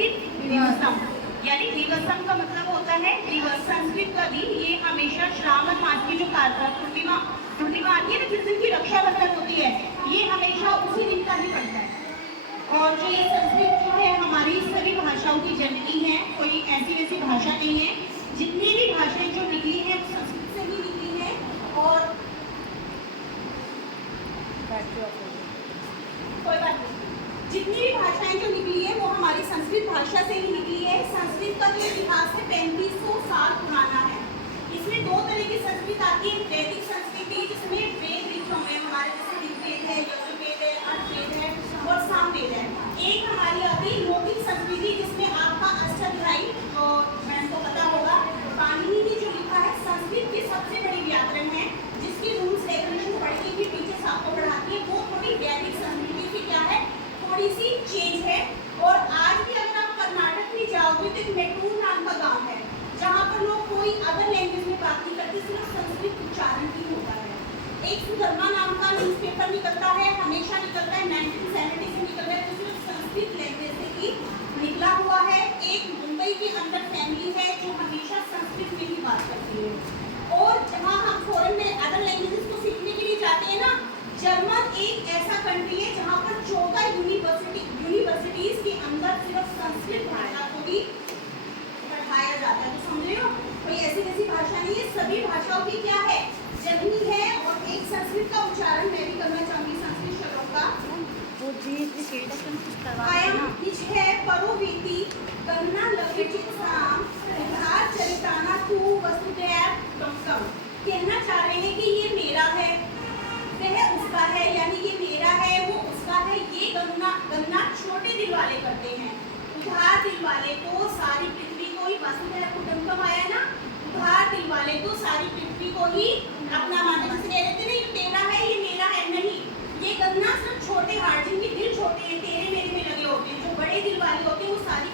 संस्कृत दिवसम, यानी दिवसम का मतलब होता है दिवस। संस्कृत का दिन ये हमेशा श्रावण मास की जो पूर्णिमा पूर्णिमा आती है ना, जिस दिन की रक्षाबंधन होती है, ये हमेशा उसी दिन का ही पड़ता है। और जो ये संस्कृत जो है हमारी सभी भाषाओं की जननी है, कोई ऐसी वैसी भाषा नहीं है। जितनी भी भाषाएं जो निकली है वो संस्कृत से ही निकली है। और कोई बात नहीं, जितनी भी भाषाएं जो निकली है वो हमारी संस्कृत भाषा से ही निकली है। संस्कृत का जो इतिहास है 3500 साल पुराना है। इसमें दो तरह की संस्कृत आती है, वैदिक संस्कृति जिसमें वेद लिखे हुए हैं हमारे, जैसे ऋग्वेद है, यजुर्वेद है, अर्थवेद है और सामवेद है। एक हमारी आती है लौकिक संस्कृति जिसमें आपका अष्टाध्यायी, और मैंने को पता होगा पाणिनि ने जो लिखा है संस्कृत की सबसे बड़ी व्याकरण है, जिसकी रूल्स रेगुलेशन पढ़ के भी टीचर्स आपको पढ़ाती है, वो थोड़ी वैदिक संस्कृति से क्या है, थोड़ी सी चेंज है। और आज भी अगर आप कर्नाटक में जाओगे तो एक मेटूर नाम का गांव है, जहाँ पर लोग कोई अदर लैंग्वेज में बात नहीं करते, सिर्फ संस्कृत उच्चारण ही होता है। एक सुधर्मा नाम का न्यूज़पेपर निकलता है, हमेशा निकलता है, 1970 से निकल रहा है, तो सिर्फ संस्कृत लैंग्वेज से ही निकला हुआ है। एक मुंबई के अंदर फैमिली है जो हमेशा संस्कृत में ही बात करती है। और जहाँ हम फॉरेन में अदर लैंग्वेजेस को सीखने के लिए जाते हैं ना, जर्मन एक ऐसा कंट्री है जहाँ पर 14 यूनिवर्सिटीज के अंदर सिर्फ संस्कृत भाषा को ही पढ़ाया जाता है। तो समझ रहे हो, कोई ऐसी वैसी भाषा नहीं है, सभी भाषाओं की क्या है, जननी है। और एक संस्कृत का उच्चारण मैं भी करना चाहूंगी संस्कृत शब्दों का। आयम निच है परोवेति गन्ना लघुचित साम उद्धार चरिताना तू वसुदैव तमसम। कहना चाह रहे हैं कि ये मेरा है, वह उसका है, यानी ये मेरा है वो उसका है। ये गन्ना छोटे दिल वाले करते हैं, उदार दिल वाले तो सारी पृथ्वी को ही, वसुधैव कुटुंबकम आया ना, उदार दिल वाले तो सारी पृथ्वी को ही अपना मानते। जैसे कह देते ना ये तेरा है ये मेरा है, नहीं, ये गन्ना सिर्फ छोटे हार्ट जिनके दिल छोटे हैं, तेरे मेरे में लगे होते हैं, जो बड़े दिल वाले होते हैं वो सारी